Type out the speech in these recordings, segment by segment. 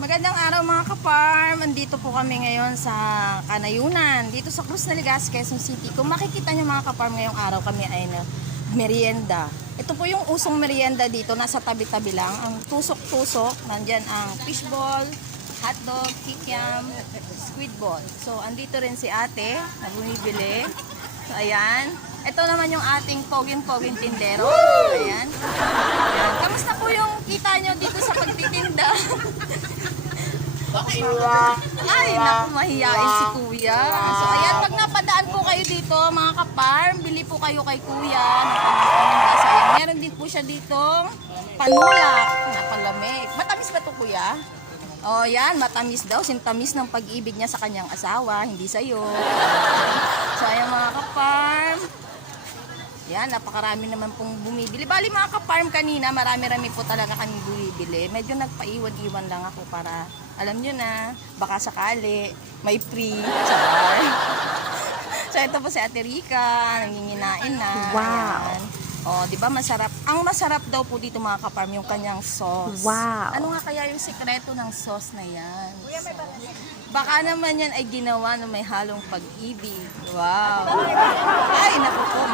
Magandang araw mga ka-farm. Andito po kami ngayon sa Kanayunan, dito sa Cruz Naligas, Quezon City. Kung makikita nyo mga ka-farm ngayong araw kami ay na merienda. Ito po yung usong merienda dito, nasa tabi-tabi lang. Ang tusok-tusok, nandyan ang fishball, hotdog, kikiam, squid ball. So, andito rin si ate na bumibili. So, ayan. Ito naman yung ating poging-poging tindero. Ayan. Ayan. Kamusta po yung kita nyo dito? Ay, naku, mahihain si kuya. So, ayan, pag napadaan po kayo dito, mga ka-farm, bili po kayo kay kuya. So, ayan, meron din po siya ditong panulak na palamig. Matamis ba to kuya? Oh, yan, matamis daw. Sintamis ng pag-ibig niya sa kanyang asawa, hindi sa'yo. So, ayan mga. Yan, napakarami naman pong bumibili. Bali mga ka-farm kanina, marami-rami po talaga kami bumibili. Medyo nagpaiwan-iwan lang ako para, alam nyo na, baka sakali, may free sa bar. so ito po si Ate Rica, nanginginain na. Wow. Ayan. Oh, 'di ba masarap? Ang masarap daw po dito mga ka-farm yung kanyang sauce. Wow. Ano nga kaya yung sikreto ng sauce na 'yan? Baka naman yan ay ginawa na may halong pag-ibig. Wow.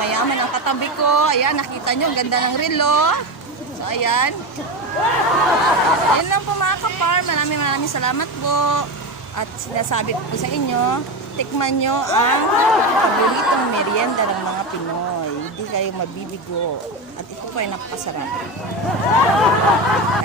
Mayaman ang katabi ko. Ayan, nakita nyo, ang ganda ng relo. So, ayan. Ayan lang po mga kapar. Maraming maraming salamat po. At sinasabi ko sa inyo, tikman nyo ang paboritong merienda ng mga Pinoy. Hindi kayo mabibigo. At ito po ay napakasarap.